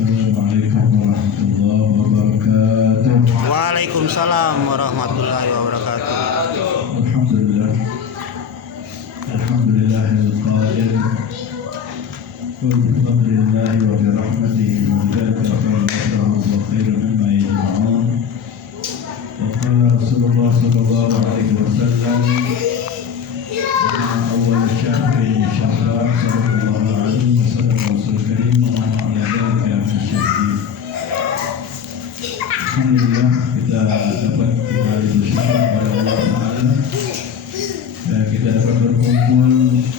Assalamualaikum warahmatullahi wabarakatuh. Waalaikumsalam warahmatullahi wabarakatuh. Alhamdulillah. Alhamdulillahil qadir. Wa bi fadlillahi wa bi rahmatihi wa bidzalika falyafrahu wa khairun mimma yajma'un. Wa qala Rasulullah sallallahu alaihi wasallam awwal syahri syahran sallallahu alaihi wasallam Rasul karim wa ala dzalika syahid. Alhamdulillah kita dapat kembali bersyukur kepada Allah Ta'ala dan kita dapat berkumpul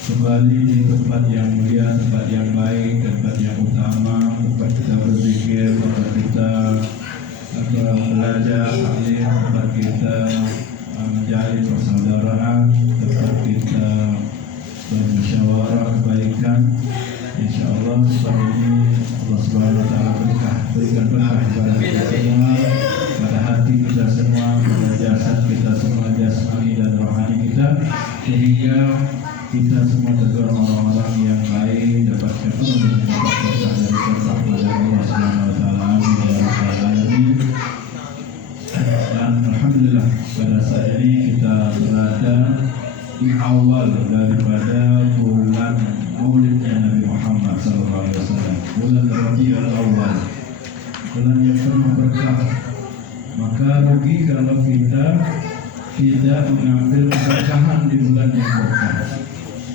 kembali di tempat yang mulia, tempat yang baik, tempat yang utama, tempat kita berzikir, tempat kita belajar taklim, tempat kita menjalin persaudaraan, tempat kita bermusyawarah kebaikan. InsyaAllah setelah ini Allah Subhanahu Wa Taala berikan berkah kepada kita semua, pada hati kita semua, pada jasad kita semua, jasmani dan rohani kita, sehingga kita semua tergolong orang-orang yang baik, dapat ketemu dan dapat berkah dari berkah dari Allah Subhanahu Wa Taala. Amin ya rabbal alamin. Dan alhamdulillah pada saat ini kita berada di awal daripada bulan Maulidnya Nabi Muhammad SAW, bulan Rabiul Awal, bulan yang penuh berkah. Maka rugi kalau kita tidak mengambil keberkahan di bulan yang berkah.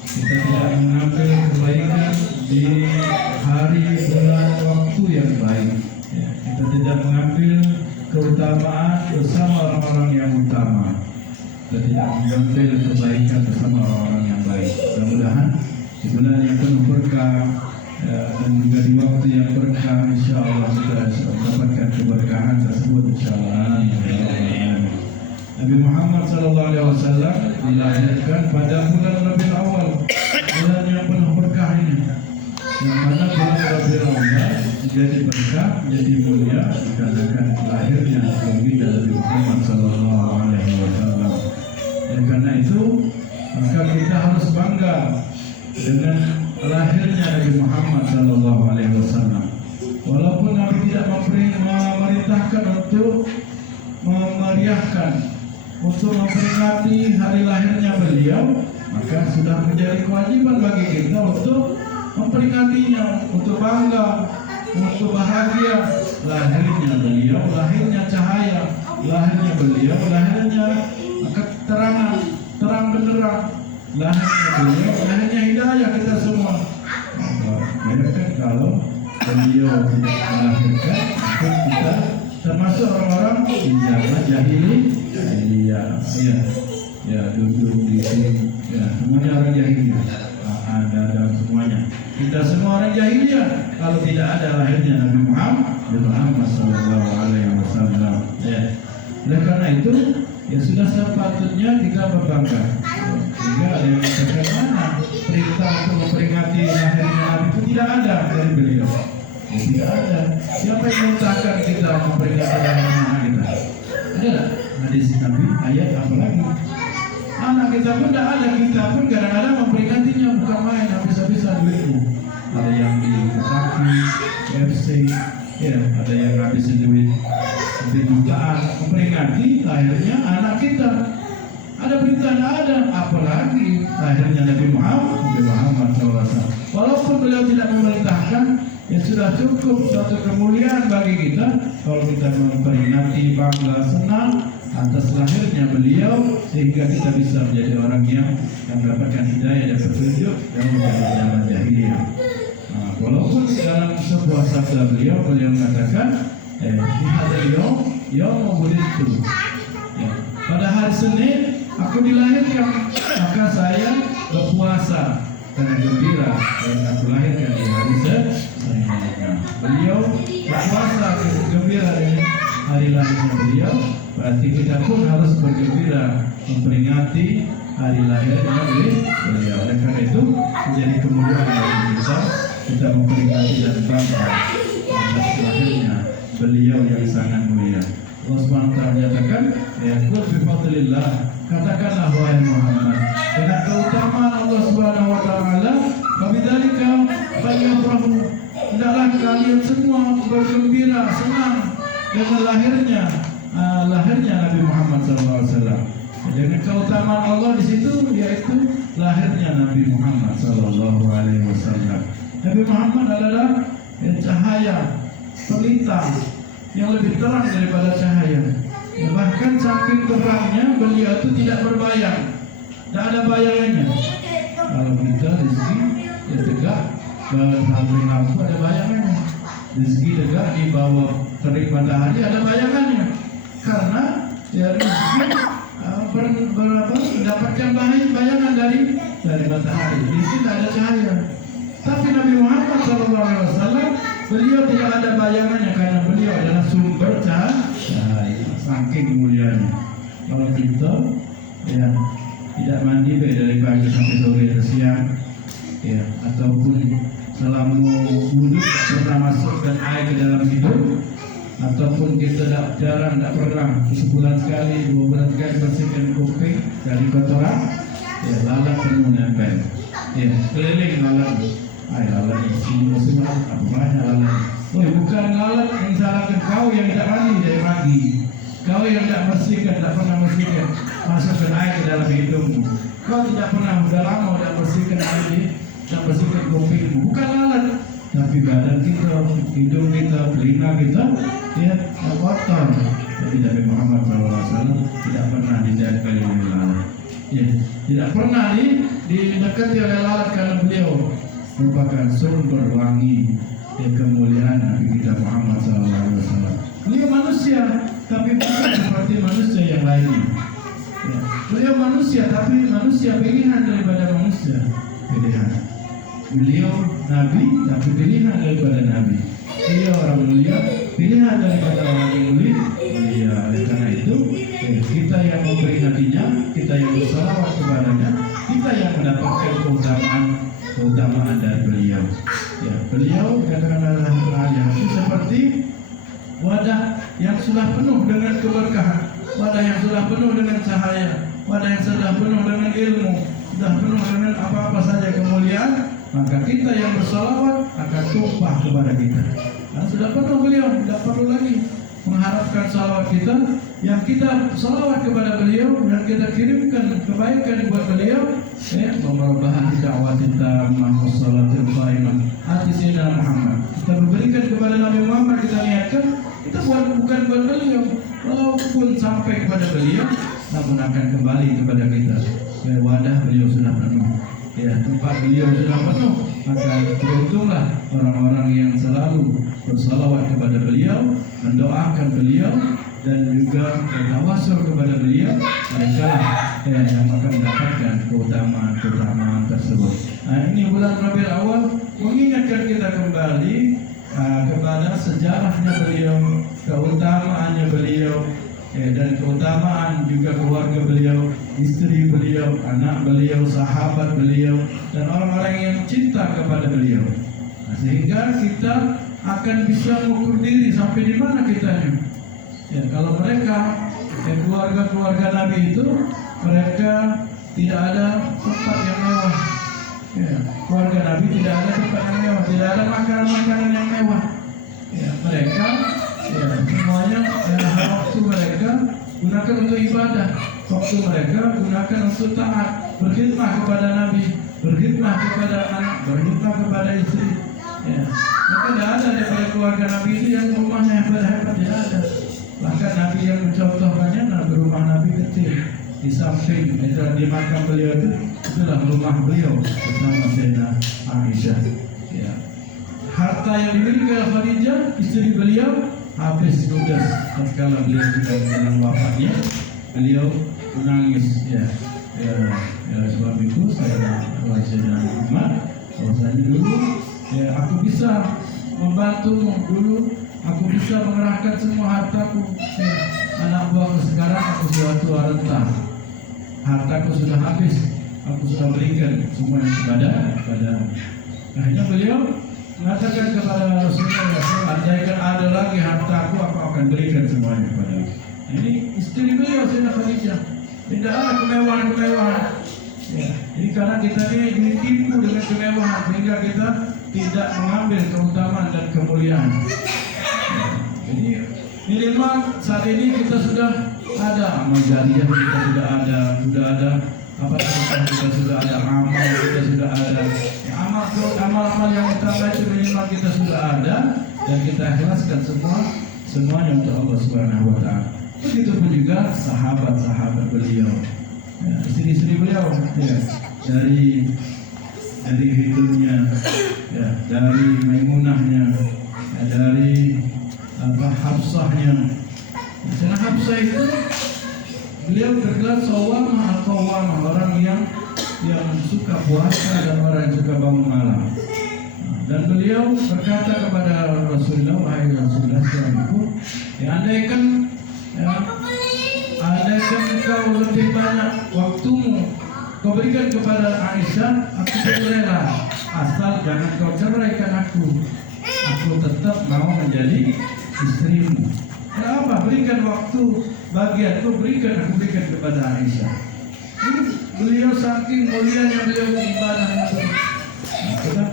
Kita tidak mengambil kebaikan di hari, bulan, waktu yang baik. Kita tidak mengambil keutamaan bersama orang-orang yang utama. Kita tidak mengambil kebaikan bersama orang-orang yang baik. Mudah-mudahan di bulan yang penuh berkah dan juga di waktu yang berkah, insyaAllah kita mendapatkan keberkahan tersebut, insyaAllah. Nabi Muhammad SAW dilahirkan pada bulan Rabiul Awal, bulan yang penuh berkah ini, yang mana bulan Rabiul Awal menjadi berkah, menjadi mulia dikarenakan lahirnya baginda Nabi Muhammad SAW. Dan karena itu maka kita harus bangga dengan lahirnya Nabi Muhammad SAW. Walaupun Nabi tidak memerintahkan untuk memeriahkan, untuk memperingati hari lahirnya beliau, maka sudah menjadi kewajiban bagi kita untuk memperingatinya, untuk bangga, untuk bahagia. Lahirnya beliau, lahirnya cahaya, lahirnya beliau, lahirnya keterangan, terang benderang, lahirnya beliau, lahirnya hidayah kita semua. Bayangkan kalau beliau tidak melahirkan, kita termasuk orang-orang di zaman jahiliyah, ya duduk di sini, ya semuanya orang jahiliyah, ada dan semuanya. Kita semua orang jahiliyah kalau tidak ada lahirnya Nabi Muhammad SAW. Ya. Oleh karena itu, ya sudah sepatutnya kita berbangga. Sehingga ada yang mengatakan mana perintah untuk memperingati lahirnya Nabi itu tidak ada dari beliau. Ya, tidak ada. Siapa yang memerintahkan kita memperingati lahirnya anak kita? Ada tak? Hadis Nabi, ayat apa lagi? Anak kita pun tidak ada, kita pun kadang-kadang memperingatinya, bukan main habis-habisan duitmu. Ada yang di Kentucky, FC, ya, ada yang habisin duit jutaan memperingati lahirnya anak kita. Ada berita ada, apalagi lahirnya Nabi Muhammad SAW. Walaupun beliau tidak memerintahkan, ya sudah cukup suatu kemuliaan bagi kita kalau kita memperingati, bangga, senang atas lahirnya beliau, sehingga kita bisa menjadi orang yang mendapatkan hidayah dan petunjuk dalam zaman jahiliyah. Walaupun dalam sebuah sabda beliau mengatakan, pada hari Senin aku dilahirkan, maka saya berpuasa karena gembira dan aku lahirkan di hari Senin. Beliau berpuasa gembira dengan hari lahirnya beliau, berarti kita pun harus bergembira memperingati hari lahirnya beliau. Oleh karena itu menjadi kemuliaan bagi kita memperingati dan bangga atas lahirnya beliau yang sangat mulia. Allah Subhanahu wa taala menyatakan, ya qul bi fadlillah, katakanlah wahai Muhammad, dengan keutamaan Allah Subhanahu wa taala, fabidzalika falyafrahu, hendaklah kalian semua bergembira, senang dengan lahirnya Nabi Muhammad SAW. Dengan keutamaan Allah di situ yaitu lahirnya Nabi Muhammad SAW. Nabi Muhammad adalah cahaya pelita yang lebih terang daripada cahaya. Bahkan saking terangnya beliau itu tidak berbayang, tidak ada bayangannya. Kalau kita rezeki ya tegak berhamling lampu ada bayangannya, rezeki tegak di bawah terik matahari ada bayangannya. Karena ya rezeki mendapatkan bayangan dari matahari. Di sini tidak ada cahaya. Tapi Nabi Muhammad SAW beliau tidak ada bayangannya karena beliau adalah sumber cahaya. Saking mulianya. Kalau kita ya tidak mandi baik dari pagi sampai sore atau siang, ya, ataupun selama wudhu pernah masukkan air ke dalam hidup, ataupun kita jarang, tidak pernah sebulan sekali, 2 bulan sekali bersihkan kuping dari kotoran, ya lalat penuh nempel, ya keliling lalat, lalat di sini musim apa banyak lalat. Oh bukan lalat yang salahkan kau yang tidak mandi dari pagi, kau yang tidak bersihkan, tidak pernah bersihkan, masukkan air ke dalam hidungmu. Kau tidak pernah sudah lama tidak bersihkan air, tidak bersihkan kupingmu. Bukan lalat, tapi badan kita, hidung kita, telinga kita, ya kotor. Jadi Nabi Muhammad SAW tidak pernah didekati oleh lalat. Ya, tidak pernah didekati oleh lalat karena beliau merupakan sumber wangi dan kemuliaan Nabi kita Muhammad SAW. Beliau manusia, tapi bukan seperti manusia yang lainnya. Ya, beliau manusia, tapi manusia pilihan daripada manusia. Pilihan. Beliau Nabi, tapi pilihan daripada Nabi. Beliau orang mulia, pilihan daripada orang yang mulia. Oleh karena itu, kita yang memperingatinya, kita yang bersalawat kepadanya, kita yang mendapatkan keutamaan dari beliau. Ya, beliau katakan dalam ayat seperti wadah yang sudah penuh dengan keberkahan, wadah yang sudah penuh dengan cahaya, wadah yang sudah penuh dengan ilmu, sudah penuh dengan apa-apa saja kemuliaan, maka kita yang bersalawat akan tumpah kepada kita. Dan sudah penuh beliau, tidak perlu lagi mengharapkan salawat kita. Yang kita salawat kepada beliau dan kita kirimkan kebaikan buat beliau, ya, pemerabahan da'watin tammah wassalatul qaimah hati Sayyidina Muhammad. Kita berikan kepada Nabi Muhammad, kita niatkan, kita bukan buat beliau, walaupun sampai kepada beliau, namun akan kembali kepada kita. Ya, wadah beliau sudah penuh, ya, tempat beliau sudah penuh, maka beruntunglah orang-orang yang selalu bersalawat kepada beliau, mendoakan beliau, dan juga bertawasul kepada beliau. Mereka yang akan mendapatkan keutamaan tersebut. Nah, ini bulan Rabiul Awal mengingatkan kita kembali kepada sejarahnya beliau, keutamaannya beliau, dan keutamaan juga keluarga beliau, istri beliau, anak beliau, sahabat beliau, dan orang-orang yang cinta kepada beliau. Nah, sehingga kita akan bisa mengukur diri sampai di mana kitanya. Ya, kalau mereka keluarga-keluarga Nabi itu mereka tidak ada tempat yang mewah. Ya, keluarga Nabi tidak ada tempat yang mewah, tidak ada makanan-makanan yang mewah. Ya, mereka semuanya waktu mereka gunakan untuk ibadah, waktu mereka gunakan untuk taat, berkhidmah kepada Nabi, berkhidmah kepada anak, berkhidmah kepada istri. Ya, maka tidak ada daripada keluarga Nabi itu yang rumahnya hebat-hebat, tidak ada. Bahkan Nabi yang mencontohkannya, rumah Nabi kecil di samping di makam beliau itulah rumah beliau bersama Sayyidah Aisyah. Ya. Harta yang dimiliki oleh Khadijah, istri beliau, habis ludes tatkala beliau sudah dalam wafatnya, beliau menangis. Ya, sebab itu saya Sayyidah Muhammad bahwasanya dulu ya aku bisa membantu dulu. Aku bisa mengerahkan semua hartaku. Anak buahku sekarang aku sudah tua renta. Hartaku sudah habis. Aku sudah berikan semuanya kepada. Akhirnya beliau mengatakan kepada Rasulullah, andaikan ada lagi hartaku, aku akan berikan semuanya kepada. Ini istri beliau Sayyidah Khadijah. Tidak ada kemewahan-kemewahan. Ya, jadi karena kita ini ditipu dengan kemewahan sehingga kita tidak mengambil keutamaan dan kemuliaan. Jadi minimal saat ini kita sudah ada amal jariah, kita sudah ada apa kita sudah ada amal, kita sudah ada amal yang utama itu minimal kita sudah ada dan kita ikhlaskan semuanya untuk Allah Subhanahu wa taala. Begitu pun juga sahabat-sahabat beliau, istri-istri beliau, dari hidupnya, dari Maimunahnya, dari Hafsahnya. Karena Hafsah itu beliau bergelar sawamah atau qawamah, orang yang suka puasa dan orang yang suka bangun malam. Dan beliau berkata kepada Rasulullah, wahai Rasulullah, andaikan engkau lebih banyak waktumu kau berikan kepada Aisyah, aku rela, asal jangan kau ceraikan aku tetap mau menjadi istrimu. Kenapa? Berikan waktu bagianku, aku berikan kepada Aisyah. Ini beliau saking mulianya beliau ibadah.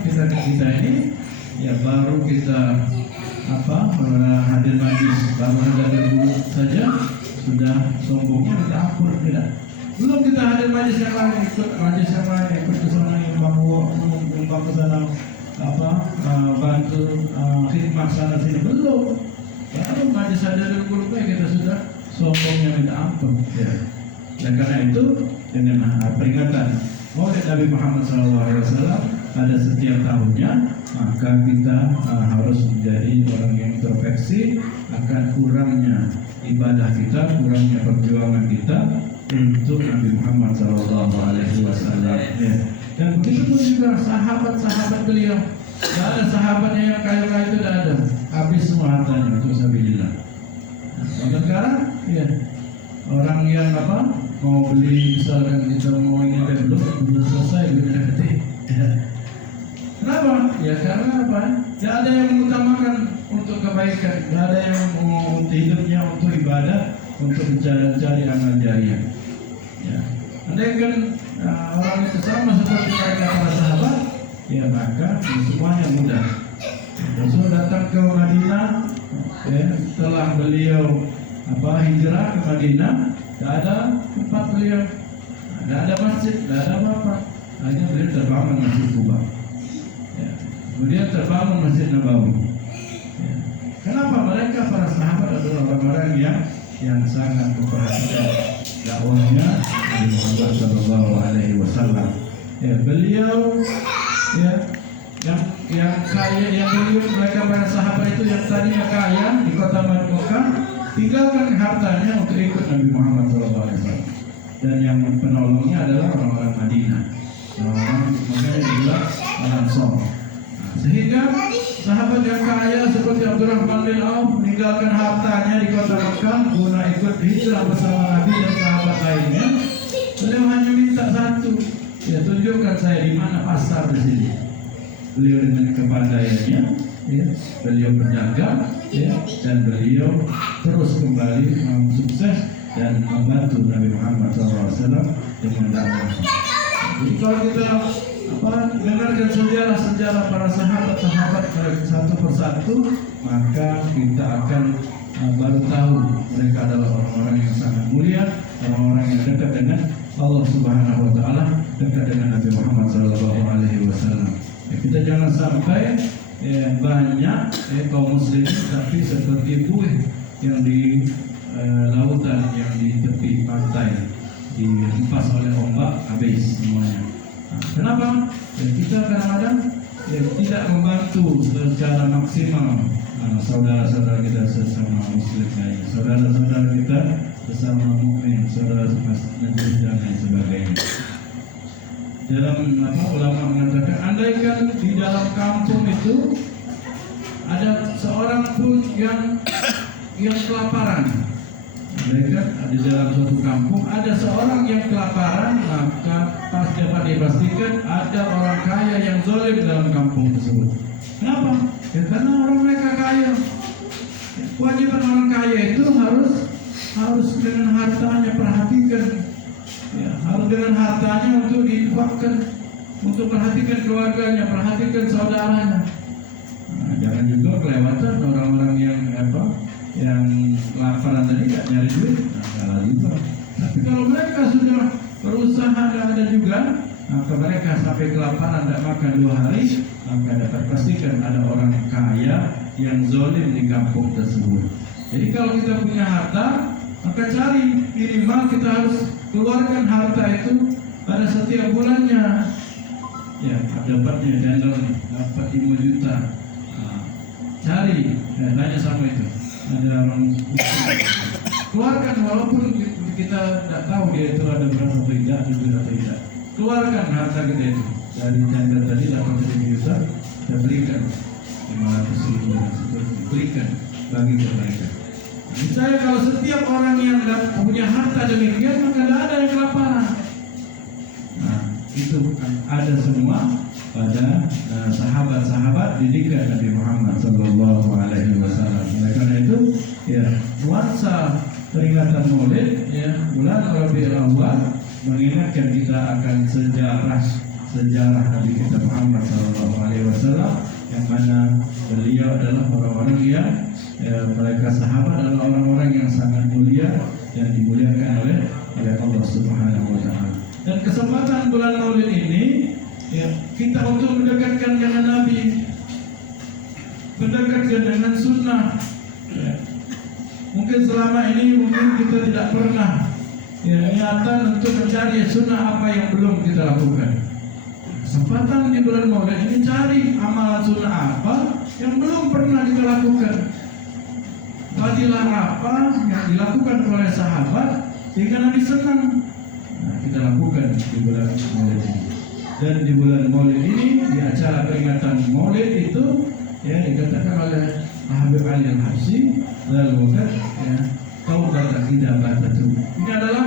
Kita ini baru kita hadir majlis, baru hadir dulu saja sudah sombongnya minta ampun, tidak. Belum kita hadir majlis yang lain, ikut majlis yang lain, ikut ke sana, nyumbang ke sana, bantu khidmat sana sini, belum. Baru majlis hadir dulu kita sudah sombongnya minta ampun. Dan karena itu dengan peringatan Maulid Nabi Muhammad SAW pada setiap tahunnya, maka kita harus menjadi orang yang introspeksi akan kurangnya ibadah kita, kurangnya perjuangan kita untuk Nabi Muhammad SAW. Dan begitu pun juga sahabat-sahabat beliau. Tidak ada sahabatnya yang kaya-kaya itu, tidak ada. Habis semua hartanya untuk sabilillah. Maka sekarang, orang yang mau beli, misalkan kita mau ingin belum selesai dunia ketik. Kenapa? Karena apa? Tidak ada yang mengutamakan untuk kebaikan, tidak ada yang mau hidupnya untuk ibadah, untuk mencari amal jariah. Andaikan orang itu sama seperti mereka para sahabat, maka semuanya mudah. Rasul datang ke Madinah, setelah beliau hijrah ke Madinah, tidak ada tempat beliau, tidak ada masjid, tidak ada apa-apa. Hanya beliau terbangun Masjid Quba. Kemudian terbangun Masjid Nabawi. Kenapa? Mereka para sahabat adalah orang-orang yang sangat memperhatikan dakwahnya Nabi Muhammad SAW. Beliau yang kaya, mereka para sahabat itu yang tadinya kaya di kota Mekah, tinggalkan hartanya untuk ikut Nabi Muhammad SAW. Dan yang penolongnya adalah orang-orang Madinah. Makanya juga Ansor. Sehingga sahabat yang kaya seperti Abdurrahman bin Auf meninggalkan hartanya di kota Mekah guna ikut hijrah bersama Nabi dan sahabat lainnya. Beliau hanya minta satu, tunjukkan saya di mana pasar di sini. Beliau dengan kepandaiannya, beliau berdagang, dan beliau terus kembali sukses dan membantu Nabi Muhammad SAW dengan dakwahnya. Jadi kalau kita dengarkan sejarah para sahabat satu persatu, maka kita akan baru tahu mereka adalah orang-orang yang sangat mulia, orang-orang yang dekat dengan Allah Subhanahu Wa Taala, dekat dengan Nabi Muhammad SAW. Kita jangan sampai banyak kaum muslimin tapi seperti buih yang di lautan, yang di tepi pantai, dihempas oleh ombak, habis semuanya. Kenapa? Kita kadang-kadang tidak membantu secara maksimal saudara-saudara kita sesama muslim lainnya, saudara-saudara kita sesama mukmin, saudara majelis dan lain sebagainya. Dalam ulama mengatakan, andaikan di dalam kampung itu ada seorang pun yang kelaparan, andaikan di dalam suatu kampung ada seorang yang kelaparan, maka pasti dapat dipastikan ada orang kaya yang zalim dalam kampung tersebut. Kenapa? Karena orang mereka kaya. Kewajiban orang kaya itu harus dengan hartanya, perhatikan. Harus dengan hartanya untuk diinfakkan. untuk perhatikan keluarganya, perhatikan saudaranya. Nah, jangan juga kelewatan orang-orang yang yang laparan tadi nggak nyari duit, salah juga. Tapi kalau mereka sudah berusaha dan ada juga, maka mereka sampai kelaparan tidak makan 2 hari, maka dapat pastikan ada orang kaya yang zalim di kampung tersebut. Jadi kalau kita punya harta, maka cari minimal kita harus keluarkan harta itu pada setiap bulannya. Ya, dapatnya channel dapat 5 juta. Nah, cari, nanya sama itu. Ada orang keluarkan walaupun kita tidak tahu dia itu ada berapa atau tidak, keluarkan harta kita itu dari channel tadi dapat 5 juta, kita berikan 500.000, berikan bagi kebaikan. Misalnya kalau setiap orang yang punya harta demikian, maka tidak ada yang kelaparan. Nah, itu ada semua pada sahabat-sahabat didikan Nabi Muhammad Sallallahu Alaihi Wasallam. Oleh karena itu, ya nuansa peringatan Maulid, ya bulan Rabiul Awwal mengingatkan kita akan sejarah Nabi kita Muhammad Sallallahu Alaihi Wasallam, yang mana beliau adalah orang-orang yang mereka sahabat adalah orang-orang yang sangat mulia yang dimuliakan oleh Allah Subhanahu Wa Taala. Dan kesempatan bulan Maulid ini, ya, kita untuk mendekatkan dengan Nabi, mendekatkan dengan Sunnah. Ya. Mungkin selama ini kita tidak pernah niatan untuk mencari Sunnah apa yang belum kita lakukan. Kesempatan di bulan Maulid ini cari amalan Sunnah apa yang belum pernah kita lakukan. Fadilah apa yang dilakukan oleh sahabat sehingga Nabi senang. Nah, kita lakukan di bulan Maulid ini. Dan di bulan Maulid ini, di acara peringatan Maulid itu, ya dikatakan oleh Habib Ali Al-Habsyi, lalu ya, taubat tidak batatu. Ini adalah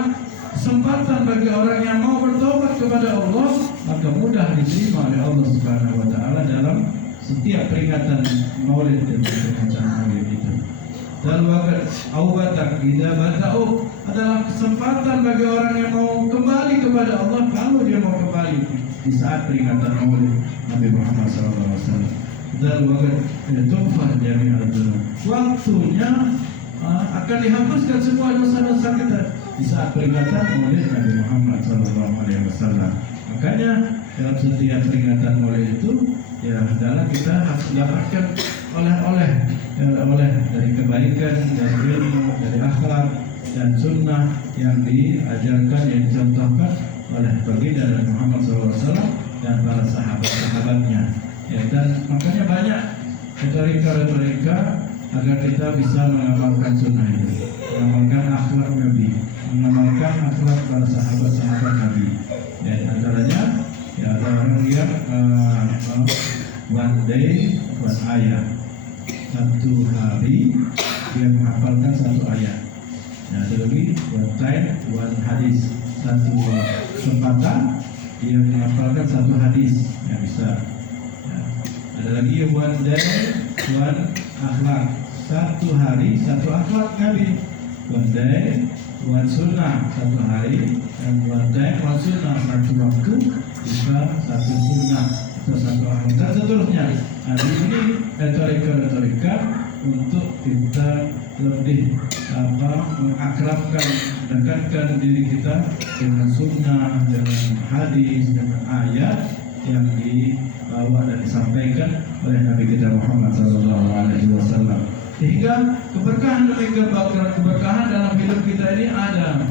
kesempatan bagi orang yang mau bertobat kepada Allah, maka mudah diterima oleh Allah Subhanahu Wa Taala dalam setiap peringatan Maulid dan peringatan Maulid itu. Dan waktu taubat tidak batau adalah kesempatan bagi orang yang mau kembali kepada Allah kalau dia mau kembali di saat peringatan Maulid Nabi Muhammad SAW. Dan waktu tufah jami'al dzunub, waktunya akan dihapuskan semua dosa-dosa kita di saat peringatan Maulid Nabi Muhammad SAW. Makanya dalam setiap peringatan Maulid itu, ya adalah kita harus mendapatkan oleh-oleh dari kebaikan, dari ilmu, dari akhlak dan sunnah yang diajarkan, yang dicontohkan oleh baginda Nabi Muhammad SAW dan para sahabat-sahabatnya. Ya, dan makanya banyak retorika agar kita bisa mengamalkan sunnah ini, mengamalkan akhlak Nabi, mengamalkan akhlak para sahabat-sahabat Nabi. Ya, antaranya ya ada orang yang one day one ayat, satu hari dia menghafalkan satu ayat. Ya, ada lagi one time one hadis, satu kesempatan dia menghafalkan satu hadis yang bisa. Ya, ada lagi one day one akhlak, satu hari satu akhlak Nabi. One day one sunnah, satu hari, dan one time one sunnah, satu waktu bisa satu sunnah atau satu akhlak dan seterusnya. Nah, ini retorika untuk kita lebih mengakrabkan, dekatkan diri kita dengan sunnah, dengan hadis, dengan ayat yang dibawa dan disampaikan oleh Nabi kita Muhammad SAW. Sehingga keberkahan demi keberkahan dalam hidup kita ini ada.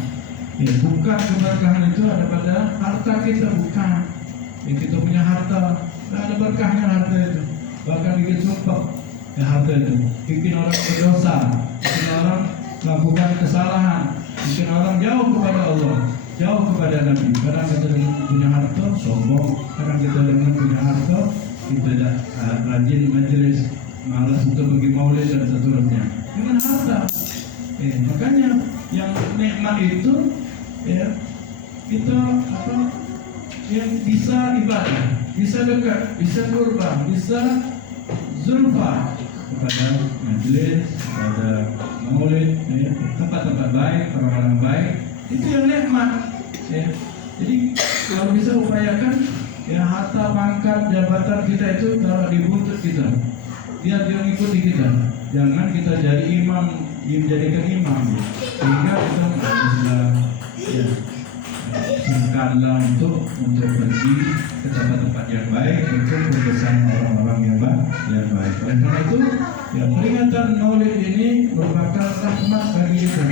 Ya, bukan keberkahan itu ada pada harta kita, bukan. Ya, kita punya harta, tidak ada berkahnya harta itu. Bahkan bikin sumpah ya harta itu, bikin orang berdosa, bikin orang melakukan kesalahan, bikin orang jauh kepada Allah, jauh kepada Nabi. Kadang kita dengan punya harta sombong, kadang kita dengan punya harta kita tidak rajin majelis, malas untuk pergi maulid dan seterusnya dengan harta. Makanya yang nikmat itu ya kita yang bisa ibadah, bisa dekat, bisa kurban, bisa zulfa kepada majelis, kepada maulid, ya, tempat-tempat baik, orang-orang baik, itu yang nikmat. Ya. Jadi kalau bisa upayakan Ya, harta, pangkat, jabatan kita itu taruh di buntut kita. Dia mengikuti kita. Jangan kita jadi imam, dijadikan imam. Sehingga kita sudah ya, singkatlah untuk pergi ke tempat-tempat yang baik untuk bersama orang-orang yang baik. Oleh karena itu, ya, peringatan Maulid ini merupakan rahmat bagi kita.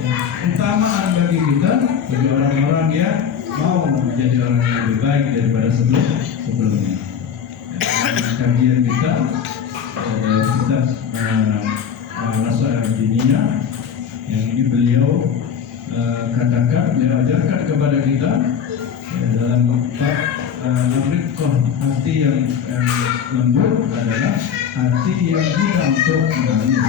Ya, utamaan bagi kita, bagi orang-orang yang mau menjadi orang yang lebih baik daripada sebelumnya. Kajian kita rasa dunia yang ini beliau katakan, beliau ajarkan kepada kita dalam bab Afriqah, hati yang lembut adalah hati yang mudah untuk menangis,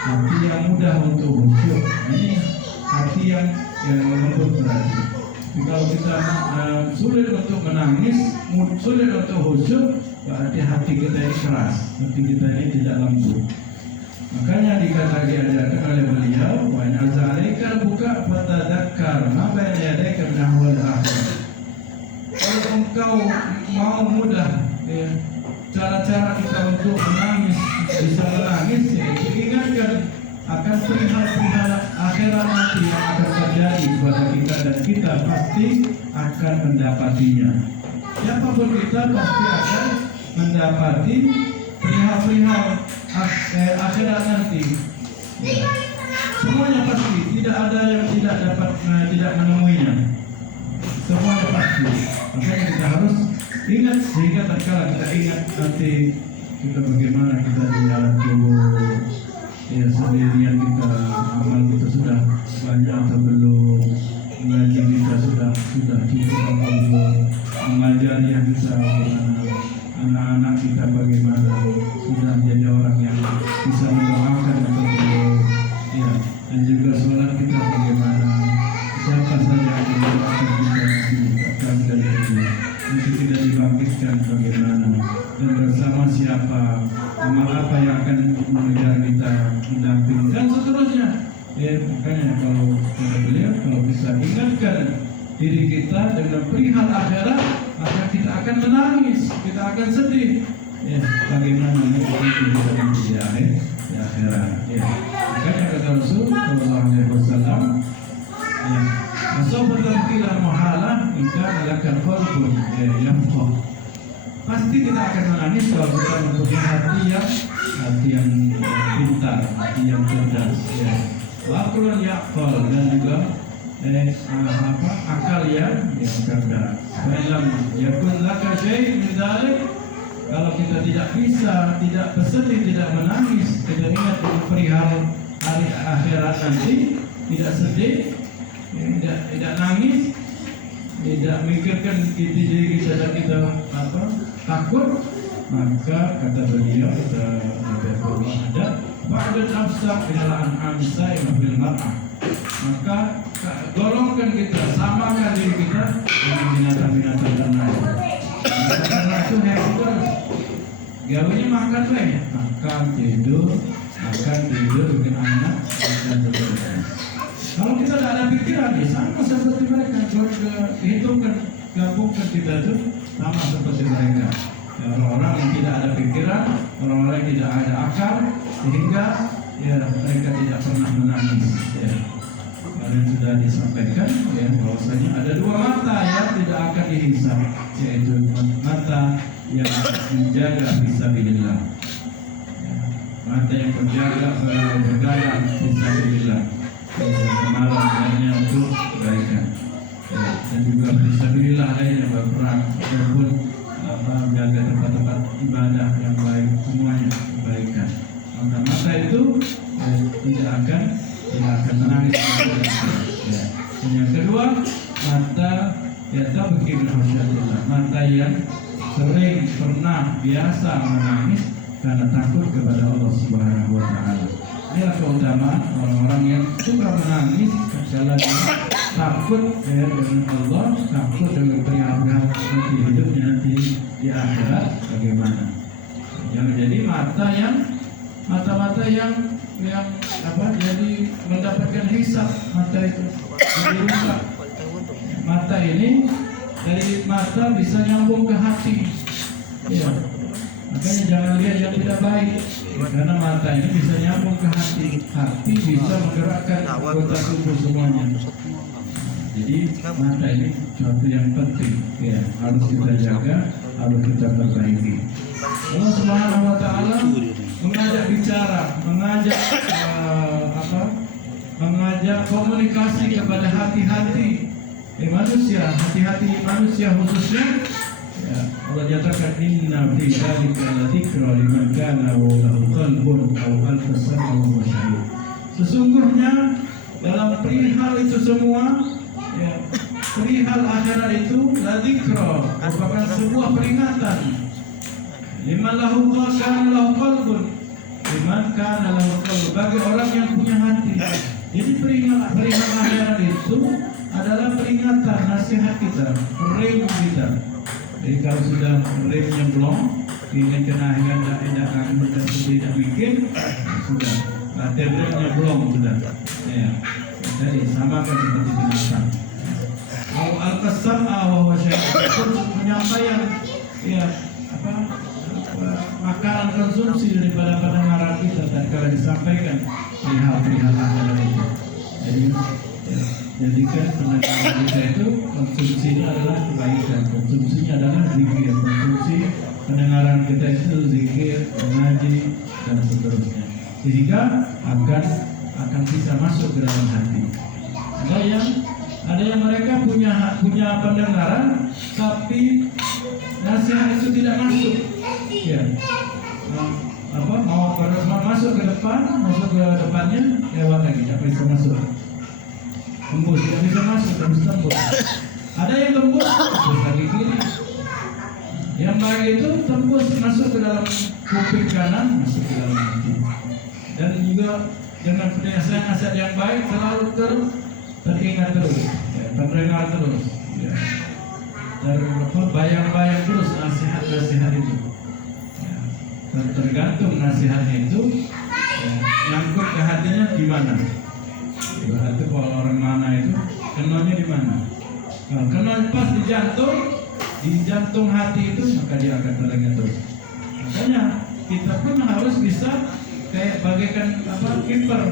hati yang mudah untuk khusyuk. Ini hati yang lembut berarti. Kalau kita sulit untuk menangis, sulit untuk khusyuk, berarti hati kita ini keras, hati kita ini tidak lembut. Makanya diajarkan oleh beliau, wa in azalaika buka fatadzakkar ma bayna yadayka min ahwal akhirah. Kalau engkau mau mudah ya, cara-cara kita untuk menangis, bisa menangis, ya, ingatkan akan perihal-perihal akhirat nanti yang akan terjadi kepada kita, dan kita pasti akan mendapatinya. Siapapun kita pasti akan mendapati perihal-perihal akhirat nanti. Ya. Semuanya pasti, tidak ada yang tidak menemuinya. Semuanya pasti. Makanya kita harus ingat, sehingga tatkala kita ingat nanti kita bagaimana kita di alam kubur. Ya, sendirian kita, amal kita sudah banyak atau belum, ngaji kita sudah cukup atau belum, mengajari yang bisa anak-anak kita bagaimana, sudah menjadi orang yang bisa mendoakan atau belum, ya, dan juga sholat kita bagaimana, siapa saja yang mendoakan kita akan dari itu, nanti tidak dibangkitkan bagaimana, dan bersama siapa, amal apa yang akan mengejar kita, mendamping, dan seterusnya. Ya, makanya kalau beliau kalau bisa ingatkan diri kita dengan perihal akhirat, maka kita akan menangis, kita akan sedih. Ya, bagaimana kita nanti di akhirat. Ya, makanya kata Rasul Sallallahu Alaihi Wasallam, ya, masaubatan kila muhalah jika melakukan qalbun yang koh. Pasti kita akan menangis kalau kita mempunyai hati yang pintar, hati yang cerdas. Ya. Wakulun yakol, dan juga akal yang cerdas. Dalam yakun laka syai' min dzalik, kalau kita tidak bisa, tidak bersedih, tidak menangis, tidak ingat perihal hari akhirat nanti, tidak sedih, tidak nangis, tidak mikirkan diri kita takut, maka kata beliau, kata Allah ada ba'dul afsaq minal an'am sa'iman bil mar'ah, maka golongkan kita, samakan diri kita dengan binatang-binatang ternak. Binatang itu hebat, gaulnya makan baik, makan tidur dengan anak dan sebagainya. Kalau kita tidak ada pikiran, ya sama seperti mereka. Kalau hitungkan, gabungkan kita itu sama seperti mereka. Ya, orang-orang yang tidak ada pikiran, orang-orang yang tidak ada akal, sehingga ya mereka tidak pernah menangis. Ya. Kemarin sudah disampaikan ya bahwasanya ada dua mata yang tidak akan dihisab, yaitu mata yang menjaga fisabilillah, ya, mata yang berjaga bergaya fisabilillah, malam hanya untuk kebaikan, ya, dan juga fisabilillah lainnya berperang ataupun menjaga tempat-tempat ibadah yang baik, semuanya kebaikan. Mata itu tidak akan menangis. Ya. Dan yang kedua, mata yang tabki min khasyatillah, mata yang sering, pernah, biasa menangis karena takut kepada Allah Subhanahu wa taala. Inilah keutamaan orang-orang yang suka menangis karena takut dengan Allah, takut dengan perihal nanti hidupnya nanti di akhirat bagaimana. Yang jadi mata-mata yang jadi mendapatkan hisab, mata itu jadi rusak. Mata ini dari mata bisa nyambung ke hati. Ya. Makanya jangan lihat yang tidak baik, karena mata ini bisa nyambung ke hati. Hati bisa menggerakkan anggota tubuh semuanya. Jadi mata ini suatu yang penting, ya, harus kita jaga, harus kita perbaiki. Allah Subhanahu Wa Taala mengajak bicara, mengajak komunikasi kepada hati-hati manusia, hati-hati manusia khususnya. Ya, Allah nyatakan inna fi dzalika ladzikra liman kana lahu qalbun aw alqa sam'in wa syahid. Sesungguhnya dalam perihal itu semua, ya, perihal akhirat itu ladzikra merupakan sebuah peringatan. Liman lahu qalbun, liman kana lahu qalbun, bagi orang yang punya hati. Jadi perihal akhirat itu adalah peringatan, nasihat kita, rem kita. Jadi kalau sudah remnya belum, ingin kena hendak tidak bikin, sudah. Remnya belum sudah. Ya. Jadi sama kan seperti binatang. Al-Qasam wa syai'un, penyampaian, ya, makanan konsumsi daripada pendengaran kita tatkala disampaikan perihal akhirat itu. Jadi jadikan pendengaran kita itu konsumsinya adalah kebaikan, konsumsinya adalah zikir, konsumsi pendengaran kita itu zikir, mengaji dan seterusnya, sehingga akan bisa masuk ke dalam hati. Ada yang mereka punya pendengaran tapi nasihat itu tidak masuk. Ya. Mau masuk ke depannya lewat lagi, apa bisa masuk? Tembus, tidak bisa masuk, terus tembus. Ada yang tembus lagi kiri. Yang baik itu tembus masuk ke dalam kuping kanan, masuk ke dalam hati. Dan juga dengan penjelasan nasihat yang baik selalu teringat terus, ya, terdengar terus, ya. Bayang-bayang terus nasihat itu. Ya. Tergantung nasihatnya itu, ya, nyangkut ke hatinya di mana. Berarti kalau orang mana itu kenalnya di mana? Nah, kenal pas di jantung hati itu, maka dia akan teringat terus. Makanya kita pun harus bisa kayak bagaikan kiper,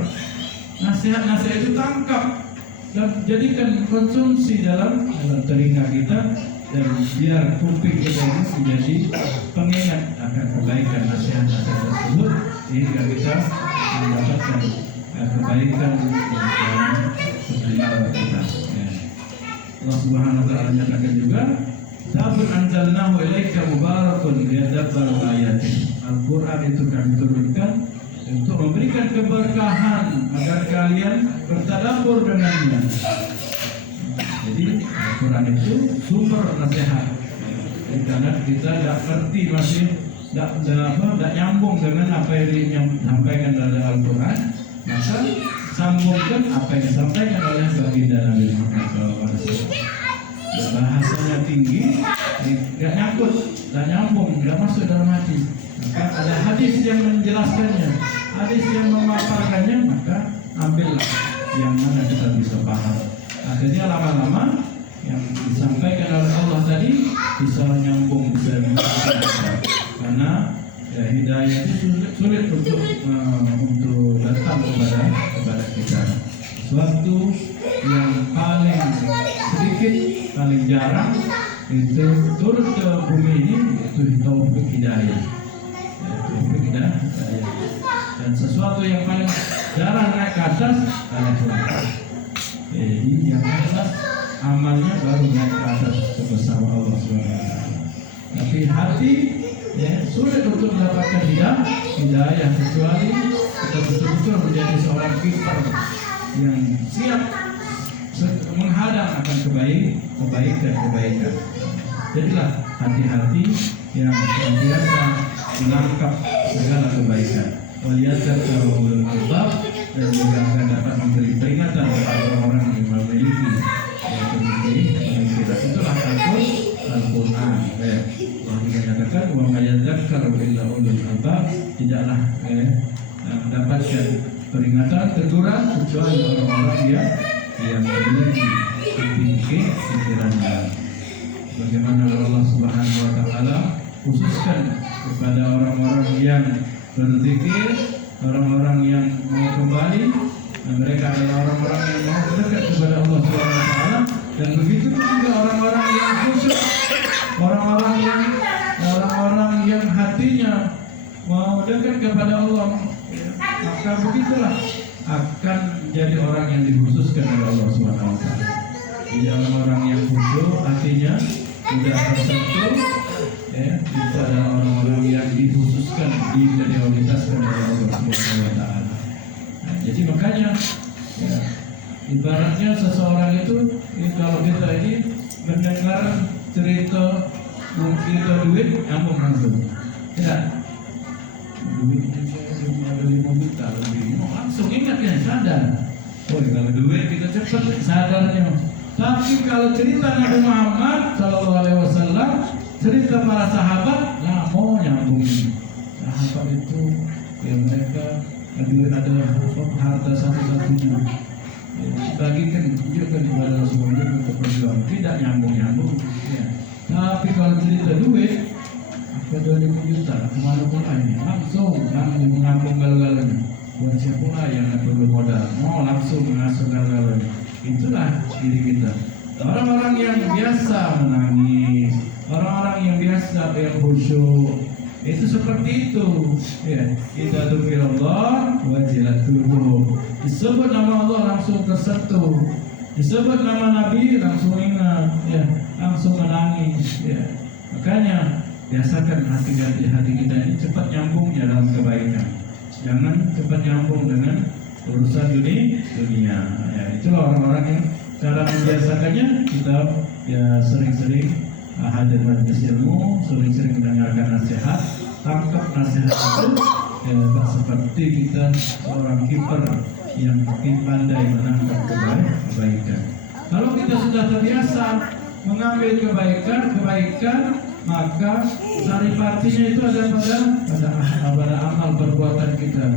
nasihat itu tangkap dan jadikan konsumsi dalam telinga kita, dan biar kuping kita ini menjadi pengingat akan kebaikan nasihat-nasihat tersebut, sehingga kita mendapatkan kebaikan dalam perjalanan kita. Ya. Allah Subhanahu Wa Taala nyatakan juga, "Kitabun anzalnahu ilaika mubarakun liyadabbaru ayatihi." Al-Quran itu kami turunkan untuk memberikan keberkahan agar kalian bertadabbur dengannya. Jadi Al-Quran itu sumber nasihat. Karena kita tidak ngerti, masih tidak nyambung dengan apa yang disampaikan dalam Al-Quran, maka sambungkan apa yang disampaikan oleh baginda Nabi Muhammad SAW. Bahasanya tinggi, tidak nyangkut, tidak nyambung, tidak masuk dalam hati. Maka ada hadis yang menjelaskannya, hadis yang memaparkannya, maka ambillah yang mana kita bisa paham. Akhirnya lama-lama yang disampaikan oleh Allah tadi bisa menyambung, bisa dimaksudkan. Karena ya, hidayah itu sulit untuk datang kepada kita. Suatu yang paling sedikit, paling jarang itu turun ke bumi ini, itu taufik hidayah. Taufik hidayah. Dan sesuatu yang paling jarang naik ke atas adalah surga. Jadi yang atas amalnya baru naik ke atas sebesar Allah SWT. Tapi hati, ya, sulit untuk mendapatkan hidayah kecuali kita betul-betul menjadi seorang kiper yang siap menghadang akan kebaikan. Jadilah hati-hati yang senantiasa menangkap segala kebaikan. Waliyadar ulul albab, dan juga akan dapat memberi peringatan kepada orang-orang yang memiliki pemikiran. Itulah Al-Quran. Yang dikatakan wa mayadzakkaru illa ulul albab, tidaklah mendapatkan peringatan, teguran kecuali orang-orang yang memiliki pikiran. bagaimana Allah Subhanahu wa taala khususkan kepada orang-orang yang berzikir, orang-orang yang mau kembali, dan mereka adalah orang-orang yang mau dekat kepada Allah Subhanahu wa taala, dan begitu juga orang-orang yang khusyuk, orang-orang yang hatinya mau dekat kepada Allah, maka begitulah akan menjadi orang yang dikhususkan oleh Allah Subhanahu wa taala. Jadi orang-orang yang khusyuk hatinya tidak tersentuh, itu adalah orang-orang yang dikhususkan, diprioritaskan oleh Allah Subhanahu wa taala. Jadi makanya ibaratnya seseorang itu kalau kita ini mendengar cerita duit nyambung langsung. Tidak. Duitnya ada 5 juta lebih, langsung ingat ya, sadar. Oh, kalau duit kita cepat sadarnya. Tapi kalau cerita Nabi Muhammad SAW, cerita para sahabat, nah mau nyambung. Sahabat itu mereka ada harta satu-satunya, bagikan tunjukkan kepada Rasulullah untuk berjuang, tidak nyambung. Tapi kalau cerita duit, apa 2 juta, kemana pula ini, langsung mengampung gal-galanya. Buat siapa pula yang perlu modal, mau langsung mengasuh gal-galanya. Itulah diri kita. Orang-orang yang biasa menangis, orang-orang yang biasa yang khusyuk, itu seperti itu. Kita dzikir Allah wajilat qulubuhum. Disebut nama Allah langsung tersentuh. Disebut nama Nabi langsung ingat, langsung menangis. Makanya biasakan hati kita ini cepat nyambungnya dalam kebaikan. Jangan cepat nyambung dengan urusan dunia. Itulah orang-orang yang cara membiasakannya. Kita sering-sering hadir majelis ilmu, sering-sering mendengarkan nasihat, tangkap nasihat itu, seperti kita seorang kiper yang pandai menangkap kebaikan. Kalau kita sudah terbiasa mengambil kebaikan, maka saripatinya itu ada pada amal perbuatan kita.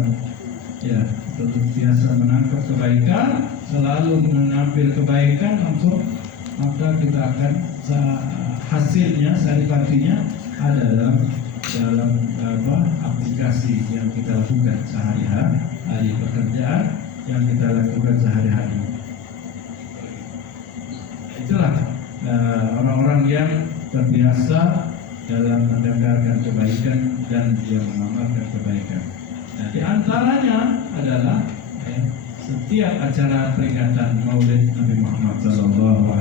Biasa menangkap kebaikan, selalu mengambil kebaikan langsung, maka kita akan hasilnya, saripatinya ada dalam aplikasi yang kita lakukan sehari-hari, pekerjaan yang kita lakukan sehari-hari. Itulah orang-orang yang terbiasa dalam mendengarkan kebaikan dan dia mengamalkan kebaikan. Nah, di antaranya adalah setiap acara peringatan Maulid Nabi Muhammad SAW